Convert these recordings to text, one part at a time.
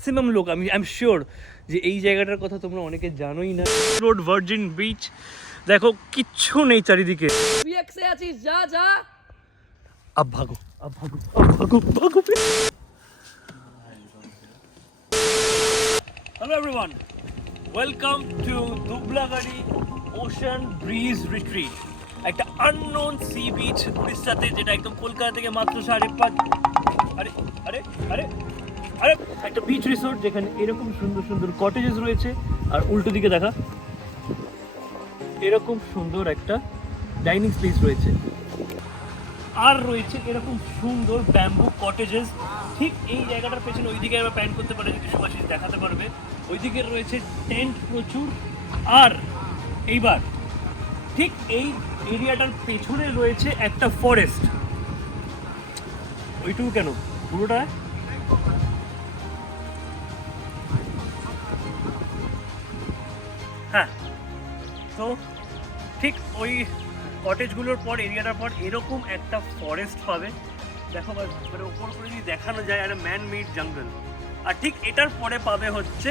Maximum লোক I am sure যে এই জায়গাটার কথা তোমরা অনেকে জানোই না। রোড ভার্জিন বিচ, দেখো কিচ্ছু নেই চারিদিকে। বিএক্সে আছিস, যা যা। আব ভাগো আব ভাগো আব ভাগো ভাগো। Hello everyone, welcome to Dublagadi ocean bridge retreat, একটা আননোন সি বিচ উড়িষ্যাতে, যেটা একদম কলকাতা থেকে মাত্র 5.5 আরে আরে আরে আরে একটা বিচ রিসোর্ট যেখানে এরকম সুন্দর সুন্দর কটেজেস রয়েছে। আর উল্টো দিকে দেখা, এরকম সুন্দর একটা ডাইনিং স্পেস রয়েছে, আর রয়েছে এরকম সুন্দর ব্যাম্বু কটেজেস। ঠিক এই জায়গাটার পেছনে ওইদিকে আমরা প্ল্যান করতে পারি, যদি সুভাষিস দেখাতে পারবে। ওইদিকে রয়েছে টেন্ট প্রচুর। আর এইবার ঠিক এই এরিয়াটার পেছনে রয়েছে একটা ফরেস্ট। ওইটুকু কেন, পুরোটা হ্যাঁ। তো ঠিক ওই কটেজগুলোর পর, এরিয়াটার পর এরকম একটা ফরেস্ট পাবে। দেখো মানে ওপর করে যদি দেখানো যায়, একটা ম্যান মেড জঙ্গল। আর ঠিক এটার পরে পাবে হচ্ছে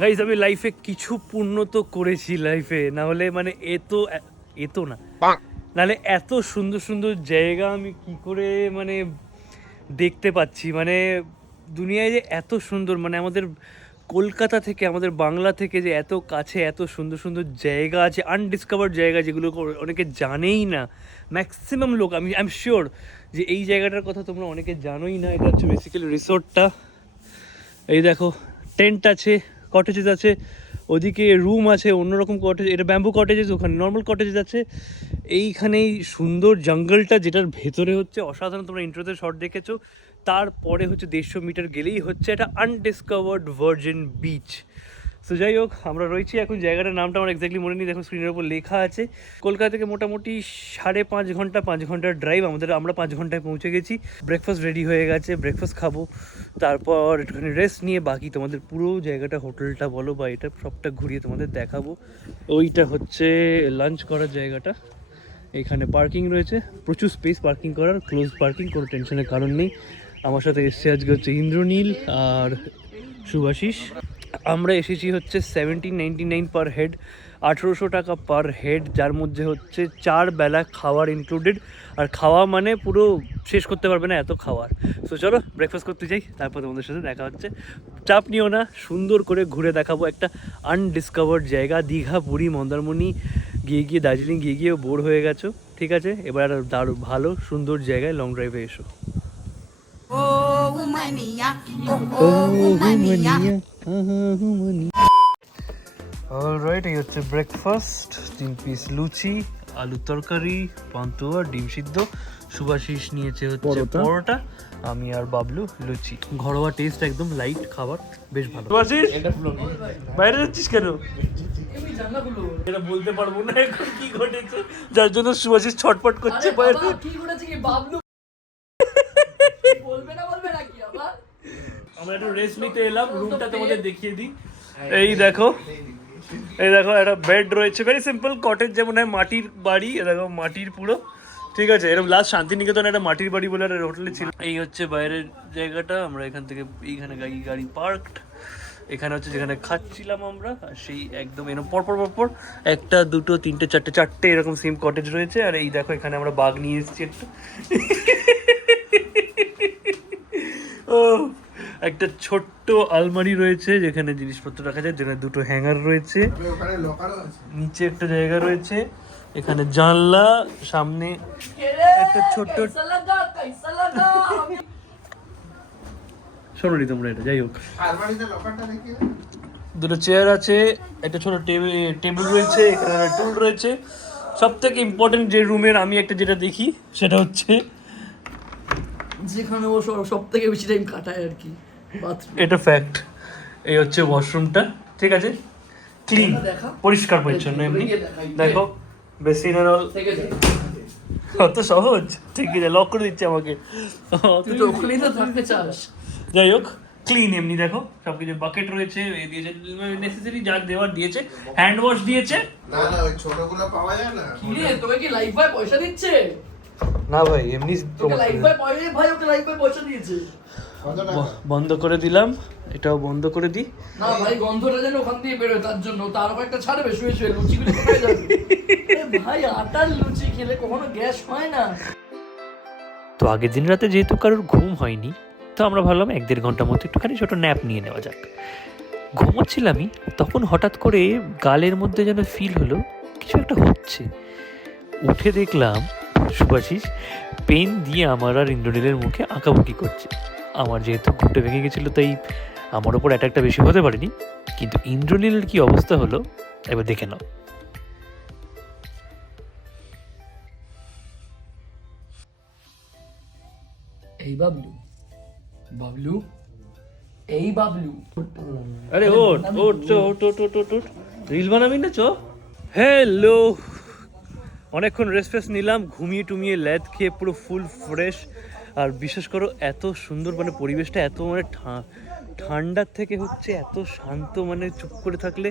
গাইজ, আমি লাইফে কিছু পূর্ণ তো করেছি লাইফে, না হলে মানে এতো না, নাহলে এত সুন্দর সুন্দর জায়গা আমি কি করে মানে দেখতে পাচ্ছি। মানে দুনিয়ায় যে এত সুন্দর, মানে আমাদের কলকাতা থেকে, আমাদের বাংলা থেকে যে এত কাছে এত সুন্দর সুন্দর জায়গা আছে, আনডিসকভার্ড জায়গা, যেগুলো অনেকে জানেই না। ম্যাক্সিমাম লোক আই এম শিওর যে এই জায়গাটার কথা তোমরা অনেকে জানোই না। এটা হচ্ছে বেসিক্যালি রিসোর্টটা। এই দেখো, টেন্ট আছে, কটেজেস আছে, ওদিকে রুম আছে, অন্যরকম কটেজ, এটা ব্যাম্বু কটেজেস, ওখানে নর্মাল কটেজেস আছে। এইখানেই সুন্দর জঙ্গলটা, যেটার ভেতরে হচ্ছে অসাধারণ, তোমরা ইন্ট্রোতে শর্ট দেখেছো। তারপরে হচ্ছে 150 মিটার গেলেই হচ্ছে একটা আনডিসকভার্ড ভার্জিন বিচ। তো যাই হোক, আমরা রয়েছি এখন, জায়গাটার নামটা আমার এক্স্যাক্টলি মনে নেই, দেখো স্ক্রিনের উপর লেখা আছে। কলকাতা থেকে মোটামুটি 5.5 ঘন্টার ড্রাইভ আমরা 5 ঘন্টায় পৌঁছে গেছি। ব্রেকফাস্ট রেডি হয়ে গেছে, ব্রেকফাস্ট খাবো, তারপর একটুখানি রেস্ট নিয়ে বাকি তোমাদের পুরো জায়গাটা, হোটেলটা বলো বা এটা সবটা ঘুরিয়ে তোমাদের দেখাবো। ওইটা হচ্ছে লাঞ্চ করার জায়গাটা। এখানে পার্কিং রয়েছে, প্রচুর স্পেস পার্কিং করার, ক্লোজ পার্কিং, কোনো টেনশনের কারণ নেই। আমার সাথে এসছে আজকে হচ্ছে ইন্দ্রনীল আর শুভাশিস। আমরা এসেছি হচ্ছে 1799 পার হেড, 1800 টাকা পার হেড, যার মধ্যে হচ্ছে 4 বেলা খাওয়ার ইনক্লুডেড। আর খাওয়া মানে পুরো শেষ করতে পারবে না এত খাওয়ার। সো চলো ব্রেকফাস্ট করতে যাই, তারপর তোমাদের সাথে দেখা হচ্ছে। চাপ নিও না, সুন্দর করে ঘুরে দেখাবো একটা আনডিসকভার্ড জায়গা। দীঘা, পুরী, মন্দারমণি গিয়ে দার্জিলিং গিয়ে বোর হয়ে গেছো, ঠিক আছে? এবার দারুণ ভালো সুন্দর জায়গায় লং ড্রাইভে এসো। অলরাইট, এই হচ্ছে ব্রেকফাস্ট। 3 পিস লুচি, আলু তরকারি, পান্তুয়া, ডিম সিদ্ধ। সুভাশিস নিয়েছে হচ্ছে পরোটা, আমি আর বাবলু লুচি। ঘরোয়া টেস্ট, একদম লাইট খাবার, বেশ ভালো। সুভাশিস, বাইরে যাচ্ছিস কেন? এটা বলতে পারবো না এখন কি ঘটেছে, যার জন্য সুভাশিস ছটপট করছে বাইরে। কি ঘটেছে কি বাবলু বলবে না কি আবার? আমরা একটু রেস্ট নিতে এলাম, রুমটা তোমাদের দেখিয়ে দিই। এই দেখো একটা বেড রয়েছে, ভেরি সিম্পল কটেজ, যেমন হয় মাটির বাড়ি। দেখো মাটির পুরো, ঠিক আছে? এরকম লাস্ট শান্তিনিকেতন একটা মাটির বাড়ি বলে একটা হোটেলে ছিল। এই হচ্ছে বাইরের জায়গাটা, আমরা এখান থেকে এইখানে গাড়ি পার্কড। এখানে হচ্ছে যেখানে খাচ্ছিলাম আমরা, আর সেই একদম এরকম পরপর পরপর 1 2 3 4 এরকম সেম কটেজ রয়েছে। আর এই দেখো এখানে আমরা বাঘ নিয়ে এসেছি একটা। ও একটা ছোট্ট আলমারি রয়েছে যেখানে জিনিসপত্র রাখা যায়, যেখানে 2টো হ্যাঙ্গার রয়েছে, নিচে একটা জায়গা রয়েছে, এখানে জানলা, সামনে একটা ছোট্ট শোনোনি তোমরা এটা। যাই হোক, 2টো চেয়ার আছে, একটা ছোট টেবিল রয়েছে, এখানে টুল রয়েছে। সব থেকে ইম্পর্টেন্ট যে রুমের আমি একটা যেটা দেখি সেটা হচ্ছে যেখানে ও সব থেকে বেশি টাইম কাটায় আর কি, বাথরুম। এটা ফ্যাক্ট। এই হচ্ছে ওয়াশরুমটা, ঠিক আছে, ক্লিন, দেখা পরিষ্কার পরিচ্ছন্ন। এমনি দেখো বেসিন আর অল। থেকে যায় অত সহজ? ঠিক আছে, লক করে দিচ্ছে আমাকে। তুই তো ওখানেই তো থাকতে চাস। যাই হোক, ক্লিন এমনি দেখো সবকিছু, বাকেট রয়েছে, এ দিয়েছে নেসেসারি যা দেওয়ার দিয়েছে, হ্যান্ড ওয়াশ দিয়েছে। না না, ওই ছোটগুলো পাওয়া যায় না। কি রে, তোকে কি লাইফ বয় পয়সা দিচ্ছে? না ভাই, এমনি তোকে লাইফ বয় পয়সা, ভাই ওকে লাইফ বয় পয়সা দিয়েছে। কত টাকা? বন্ধ করে দিলাম, এটাও বন্ধ করে দিই। না ভাই, গন্ধটা যেন ওখান দিয়ে বেরোয়, তার জন্য তার উপর একটা ছাড়বে শুয়ে শুয়ে। লুচিগুলো কোথায় যাবে? এ ভাই, আটার লুচি খেলে কখনো গ্যাস হয় না। তো আগের দিন রাতে যেহেতু কারোর ঘুম হয়নি, তো আমরা ভাবলাম 1-1.5 ঘন্টার মতো একটুখানি ছোটো ন্যাপ নিয়ে নেওয়া যাক। ঘুমোচ্ছিলামই, তখন হঠাৎ করে গালের মধ্যে যেন ফিল হলো কিছু একটা হচ্ছে। উঠে দেখলাম সুভাষিস পেন দিয়ে আমার আর ইন্দ্রনীলের মুখে আঁকাবুকি করছে। আমার যেহেতু ঘুমটা ভেঙে গেছিলো, তাই আমার ওপর অ্যাটাকটা বেশি হতে পারেনি, কিন্তু ইন্দ্রনীলের কি অবস্থা হলো এবার দেখে নাও। এই বাবলু, বাবলু, এই বাবলু। আরে ওট ওট চো, ওট ওট ওট ওট ওট, রিল বানাবি না চো। হ্যালো, অনেকক্ষণ রেস্ট ফেস্ট নিলাম, ঘুমিয়ে টুমিয়ে ল্যাদ খেয়ে পুরো ফুল ফ্রেশ। আর বিশেষ করো এত সুন্দর মানে পরিবেশটা, এত মানে ঠান্ডার থেকে হচ্ছে এত শান্ত, মানে চুপ করে থাকলে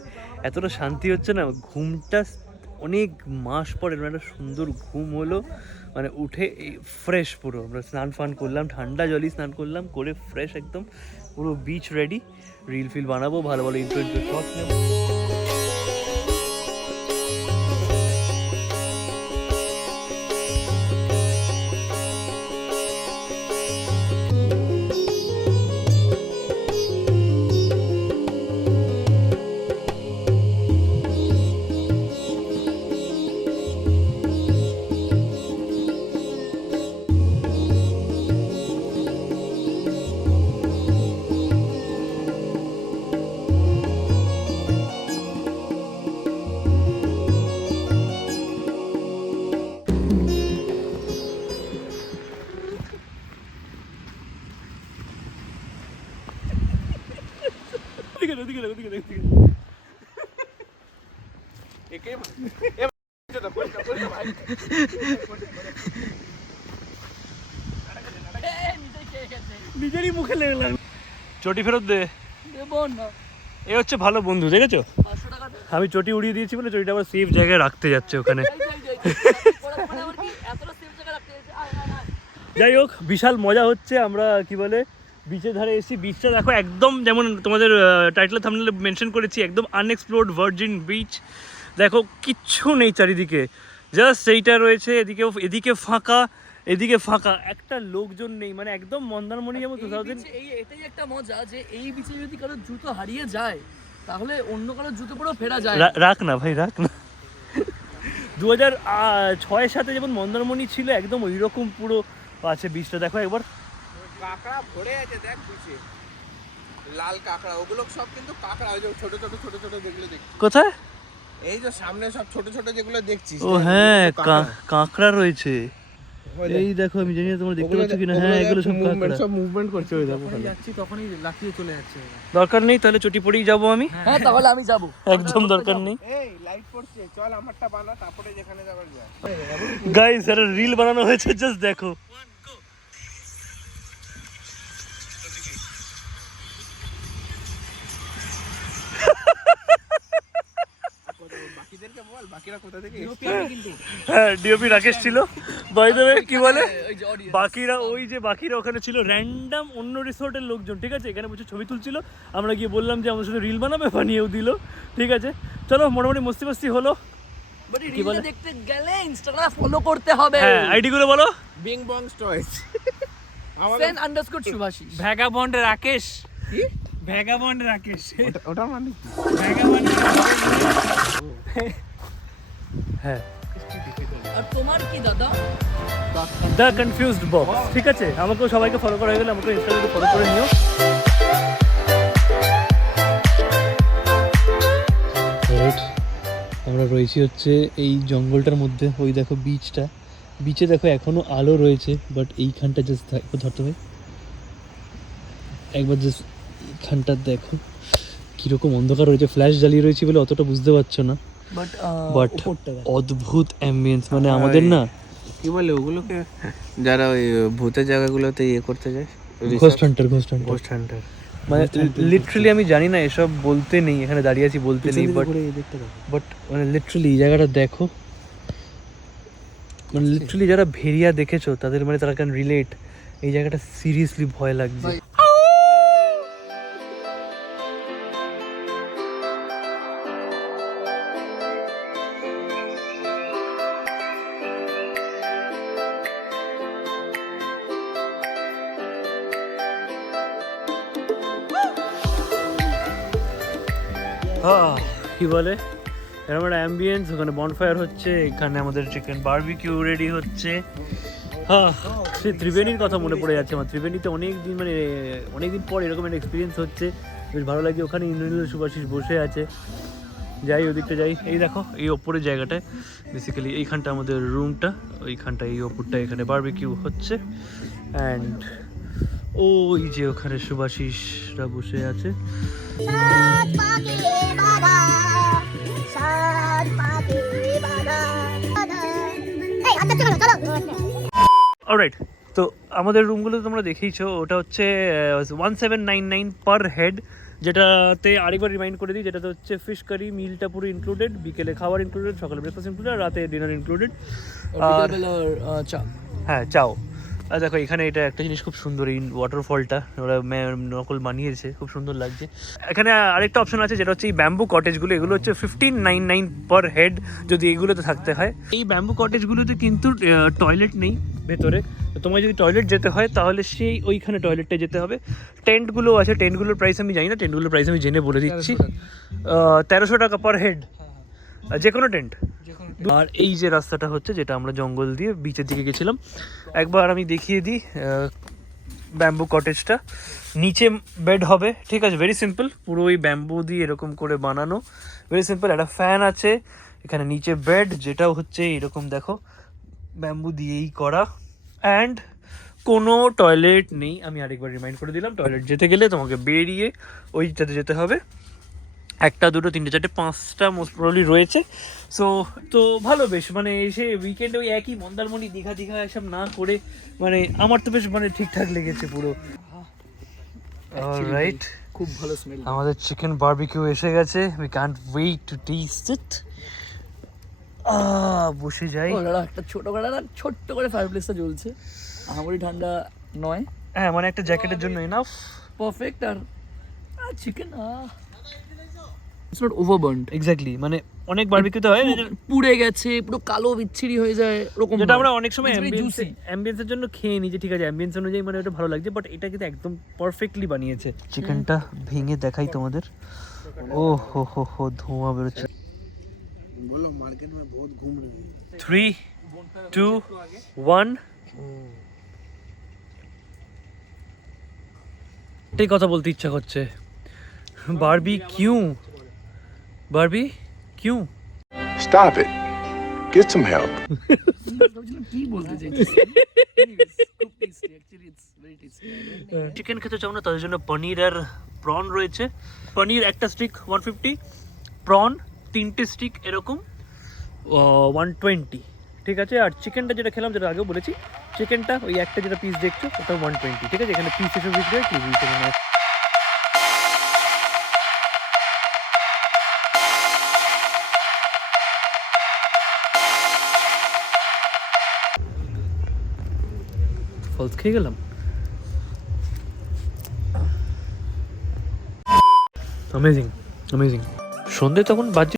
এতটা শান্তি হচ্ছে না। ঘুমটা অনেক মাস পরে একটা সুন্দর ঘুম হলো, মানে উঠে ফ্রেশ পুরো। আমরা স্নান ফান করলাম, ঠান্ডা জলই স্নান করলাম, করে ফ্রেশ একদম পুরো বিচ রেডি। রিল ফিল বানাবো, ভালো ভালো ইন্ট্রো শট নেবো। নিজেরই মুখে লেগে লাগলো। চটি ফেরত দে। দেবো না। এ হচ্ছে ভালো বন্ধু, দেখেছো? 500 টাকা দে। আমি চটি উড়িয়ে দিয়েছি বলে চটিটা আবার সেফ জায়গায় রাখতে যাচ্ছে ওখানে। ওরা মানে আমার কি এতটা সেফ জায়গা রাখতে গেছে? আয় আয় আয়। যাই হোক, বিশাল মজা হচ্ছে। আমরা কি বলে বিচের ধারে এসেছি। বিচটা দেখো একদম যেমন তোমাদের টাইটেল থাম্বনেলে মেনশন করেছি, একদম আনএক্সপ্লোরড ভার্জিন বিচ। দেখো কিচ্ছু নেই চারিদিকে, জাস্ট সেইটা রয়েছে। এদিকে ফাঁকা, এদিকে ফাঁকা, একটা লোকজন নেই, মানে একদম মন্দারমণি যেমন 2000। এটাই একটা মজা যে এই বিচে যদি কারো জুতো হারিয়ে যায়, তাহলে অন্য কারো জুতো পরেও ফেরা যায়। রাখ না ভাই, রাখ না। 2006-7 যেমন মন্দারমণি ছিল, একদম ওই রকম পুরো আছে বিচটা। দেখো একবার, কাঁকড়া ভরে আছে দেখ পিছে, লাল কাঁকড়া, ওগুলো সব কিন্তু কাঁকড়া, ওই যে ছোট ছোট ছোট ছোট যেগুলো দেখছিস। কোথায়? এই যে সামনে সব ছোট ছোট যেগুলো দেখছিস। ও হ্যাঁ, কাঁকড়া রয়েছে। এই দেখো, আমি জানি না তোমরা দেখতে পাচ্ছ কিনা। হ্যাঁ, এগুলো সব কাঁকড়া, সব মুভমেন্ট করছে। ওই দেখো, যাচ্ছি তখনই লাফিয়ে চলে যাচ্ছে। দরকার নেই, তাহলে চটি পরেই যাবো আমি। হ্যাঁ, তাহলে আমি যাব। একদম দরকার নেই। এই লাইট পড়ছে, চল আমারটা বানা, তারপরে যেখানে যাবার যা। গাইস, একটা রিল বানানো হয়েছে, জাস্ট দেখো। বাকিদেরকে বাকিদেরকে বল বাকিরা কোথা থেকে হ্যাঁ ডিওপি রাকেশ ছিল বাই দ্য ওয়ে কি বলে বাকিরা ওখানে ছিল র্যান্ডম অন্য রিসোর্টের লোকজন, ঠিক আছে, এখানে বসে ছবি তুলছিল। আমরা গিয়ে বললাম যে আমাদের সাথে রিল বানাবে, বানিয়েও দিল, ঠিক আছে। চলো মোটামুটি মস্তি হলো। বাট রিল দেখতে গেলে ইনস্টাগ্রাম ফলো করতে হবে। হ্যাঁ আইডি গুলো বলো। বিং বং স্টয়েজ _শুভাশিস। ভ্যাগাবন্ড রাকেশ। কি ভ্যাগাবন্ড রাকেশ? ওটা মানে কি? ভ্যাগাবন্ড হ্যাঁ। আর তোমার কি দাদা? দ্য কনফিউজড বক্স, ঠিক আছে। আমাকেও সবাইকে ফলো করা হয়ে গেলে আমাকে ইনস্টাগ্রামে ফলো করে নিও। আমরা রয়েছি হচ্ছে এই জঙ্গলটার মধ্যে। ওই দেখো বিচে দেখো এখনো আলো রয়েছে, বাট এইখানটা জাস্ট ধরতে হবে একবার, জাস্ট এইখানটা দেখো কিরকম অন্ধকার রয়েছে। ফ্ল্যাশ জ্বালিয়ে রয়েছে বলে অতটা বুঝতে পারছো না, বাট অদ্ভুত অ্যাম্বিয়েন্স। মানে আমাদের না কি বলে ওগুলোকে, যারা ওই ভূতের জায়গাগুলোতে ইয়ে করতে যায়, ঘোস্ট হান্টার মানে লিটারালি আমি জানি না এসব বলতে নেই, এখানে দাঁড়িয়ে আছি বলতে নেই, বাট মানে লিটারালি এই জায়গাটা দেখো, মানে লিটারালি যারা ভেরিয়া দেখেছো তাদের মানে তারা ক্যান রিলেট। এই জায়গাটা সিরিয়াসলি ভয় লাগছে। কি বলে এরকম একটা অ্যাম্বিয়েন্স, ওখানে বনফায়ার হচ্ছে, এখানে আমাদের চিকেন বারবিকিউ রেডি হচ্ছে। হ্যাঁ সে ত্রিবেণীর কথা মনে পড়ে যাচ্ছে আমার। ত্রিবেণীতে অনেকদিন পর এরকম একটা এক্সপিরিয়েন্স হচ্ছে, বেশ ভালো লাগে। ওখানে ইন্দ্রনীল শুভাশিস বসে আছে, যাই ওদিকটা যাই। এই দেখো এই ওপরের জায়গাটায় বেসিক্যালি এইখানটা আমাদের রুমটা, ওইখানটা এই ওপরটা, এখানে বারবিকিউ হচ্ছে। অ্যান্ড ওই যে ওখানে শুভাশিসরা বসে আছে। অলরাইট, তো আমাদের রুমগুলো তোমরা দেখেইছো, ওটা হচ্ছে 1799 পার হেড, যেটাতে আরেকবার রিমাইন্ড করে দিই, যেটাতে হচ্ছে ফিশ কারি মিলটা পুরো ইনক্লুডেড, বিকেলে খাবার ইনক্লুডেড, সকালে ব্রেকফাস্ট ইনক্লুডেড, আর রাতে ডিনার ইনক্লুডেড। আর চা, হ্যাঁ চাও। আর দেখো এখানে এটা একটা জিনিস খুব সুন্দর, এই ওয়াটারফলটা ওরা নকল বানিয়েছে, খুব সুন্দর লাগছে। এখানে আরেকটা অপশন আছে যেটা হচ্ছে এই ব্যাম্বু কটেজগুলো, এগুলো হচ্ছে 1599 পার হেড যদি এইগুলোতে থাকতে হয়। এই ব্যাম্বু কটেজগুলোতে কিন্তু টয়লেট নেই ভেতরে, তোমায় যদি টয়লেট যেতে হয় তাহলে সেই ওইখানে টয়লেটটা যেতে হবে। টেন্টগুলো আছে, টেন্টগুলোর প্রাইস আমি জানি না, টেন্টগুলোর প্রাইস আমি জেনে বলে দিচ্ছি। 1300 টাকা পার হেড যে কোনো টেন্ট। আর এই যে রাস্তাটা হচ্ছে, যেটা আমরা জঙ্গল দিয়ে বিচের দিকে গেছিলাম, একবার আমি দেখিয়ে দিই ব্যাম্বু কটেজটা। নিচে বেড হবে, ঠিক আছে, ভেরি সিম্পল, পুরো ওই ব্যাম্বু দিয়ে এরকম করে বানানো, ভেরি সিম্পল। একটা ফ্যান আছে এখানে, নিচে বেড, যেটাও হচ্ছে এরকম দেখো ব্যাম্বু দিয়েই করা। অ্যান্ড কোনো টয়লেট নেই, আমি আরেকবার রিমাইন্ড করে দিলাম। টয়লেট যেতে গেলে তোমাকে বেরিয়ে ওইটাতে যেতে হবে। 1, 2, 3, 4, 5টা মোস্ট প্রবলি রয়েছে। সো তো ভালো, বেশ মানে এসে উইকেন্ডে ওই একই মন্দারমণি দীঘা এসব না করে মানে আমার তো বেশ মানে ঠিকঠাক লেগেছে পুরো। অলরাইট, খুব ভালো স্মেল। আমাদের চিকেন বারবিকিউ এসে গেছে, we can't wait to taste it. বসে যাই। একটা ছোট্ট করে ফায়ারপ্লেসটা জ্বলছে, আমারই ঠান্ডা নয়। হ্যাঁ মানে একটা জ্যাকেটের জন্য এনাফ, পারফেক্ট। আর chicken it's not overburned. Exactly, মানে অনেক বারবিকিউতে হয় পুড়ে গেছে, পুরো কালো বিচ্ছিরি হয়ে যায় এরকম, যেটা আমরা অনেক সময় অ্যাম্বিয়েন্সের জন্য খেয়ে নিই যে ঠিক আছে অ্যাম্বিয়েন্স অনুযায়ী মানে ওটা ভালো লাগছে, বাট এটা কিন্তু একদম পারফেক্টলি বানিয়েছে। চিকেনটা ভেঙে দেখাই তোমাদের। ও হো ধোঁয়া বেরোচ্ছে। বলো মার্কেট মে বহুত ঘুম রে। 3, 2, 1 এটাই কথা বলতে ইচ্ছা করছে। Barbecue. Stop it. Get some help. কি বলতে চাইছিস? চিকেন খেতে চাও না তাদের জন্য পনির আর প্রন রয়েছে। পনির একটা স্টিক 150, প্রন 3টে স্টিক এরকম 120, ঠিক আছে। আর চিকেনটা যেটা খেলাম, যেটা আগেও বলেছি, চিকেনটা ওই একটা যেটা পিস দেখছো ওটা 120, ঠিক আছে। এখানে পিস হিসেবে বিক্রি হয়, কি হিসেবে ফলস খেয়ে গেলাম। Amazing amazing. সন্ধে তখন বাজে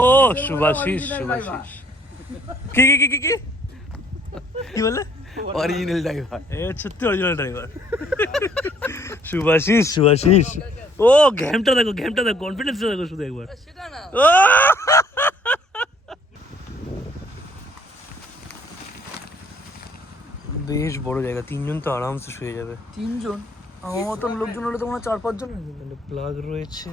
ও শুভাশিস শুভাশিস। কি কি কি কি কি কি বললে? Original driver. এ সত্যি অরিজিনাল ড্রাইভার শুভাশিস শুভাশিস। ও ঘ্যামটা দেখো কনফিডেন্সটা দেখো শুধু একবার। সেটা না, ও বেশ বড় জায়গা, 3 জন তো আরামসে শুয়ে যাবে। 3 জন? আমার মতন লোকজন হলে তো মনে হয় 4-5 জন। প্লাগ রয়েছে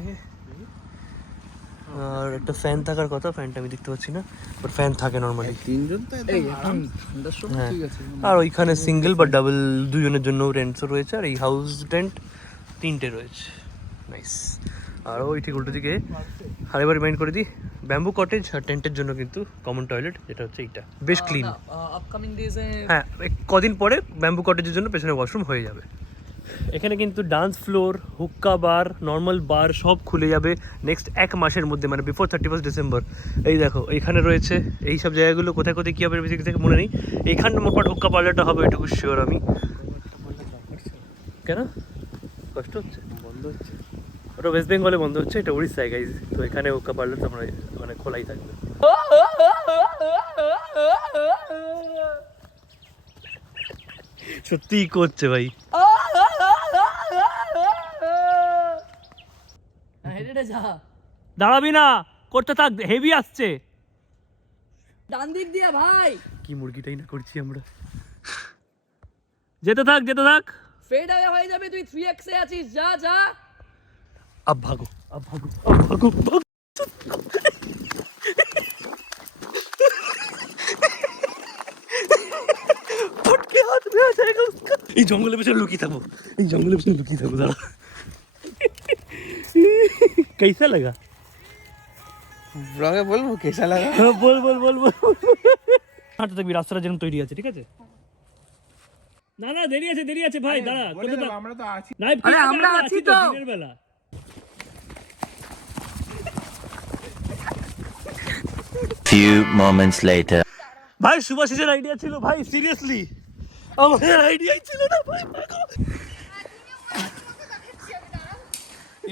আর একটা ফ্যান থাকার কথা, ফ্যানটা আমি দেখতে পাচ্ছি না, বাট ফ্যান থাকে নর্মালি। 3 জন তো এই এখন সন্ধ্যার সময় হ্যাঁ। ঠিক আছে। আর ওইখানে সিঙ্গেল বা ডাবল দুজনের জন্য রেন্টসও রয়েছে, আর এই হাউস টেন্ট 3টে রয়েছে। নাইস। আর ওই ঠিক উল্টো দিকে আরেকবার রিমাইন্ড করে দিই, ব্যাম্বু কটেজ আর টেন্টের জন্য কিন্তু কমন টয়লেট, যেটা হচ্ছে এইটা বেশ ক্লিন। আপকামিং ডেজে হ্যাঁ, কদিন পরে ব্যাম্বু কটেজের জন্য পেছনে ওয়াশরুম হয়ে যাবে। এখানে কিন্তু ডান্স ফ্লোর, হুক্কা বার, নর্মাল বার সব খুলে যাবে নেক্সট 1 মাসের মধ্যে, মানে বিফোর 31 ডিসেম্বর। এই দেখো এইখানে রয়েছে এই সব জায়গাগুলো, কোথায় কোথায় কী হবে বেশি থেকে মনে নেই। এইখানে মোটমাট হুক্কা পার্লারটা হবে, এটুকু শিওর আমি। কেন কষ্ট হচ্ছে? বন্ধ হচ্ছে ওটা ওয়েস্ট বেঙ্গলে বন্ধ হচ্ছে, এটা উড়িষ্যায় গাইজ। তো এখানে হুক্কা পার্লার তো আমরা মানে খোলাই থাকবে। সত্যিই করছে ভাই। হেঁটে যা, দাঁড়াবি না, করতে থাক, হেভি আসছে। ডান দিক দিয়ে ভাই। কি মুরগিটাই না করছি আমরা। যেতে থাক যেতে থাক। ফেড আওয়ে হয়ে যাবে, তুই 3x এ আছিস, যা যা। अब भागो अब भागो अब भागो भागो। फट के हाथ में आ जाएगा उसका। এই জঙ্গলের পেছনে লুকিয়ে থাকবো, এই জঙ্গলের পেছনে লুকিয়ে থাকবো, দাঁড়া। कैसा लगा? ব্লগে বলবো কেসা লাগা? হ্যাঁ, বল বল বল বল। হাঁটতে থাকবি, রাস্তাটা যেন তৈরি আছে, ঠিক আছে? না না, দেরি আছে ভাই, দাঁড়া। বলে দেবো, আমরা তো আছি। আরে আমরা আছি তো। দিনের বেলা। Few moments later. ভাই শুভাশিসের আইডিয়া ছিল ভাই, সিরিয়াসলি আমাদের আইডিয়াই ছিল না ভাই।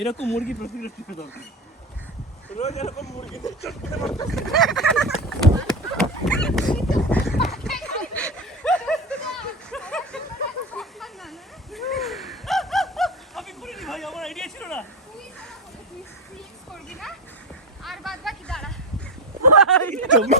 এরকম মুরগি প্রতিদিন টিপে দরকার, রোজ এরকম মুরগি। আমি করিনি ভাই, আমার আইডিয়া ছিল না। করবি না আর বাদ বাকি দাঁড়া। তুমি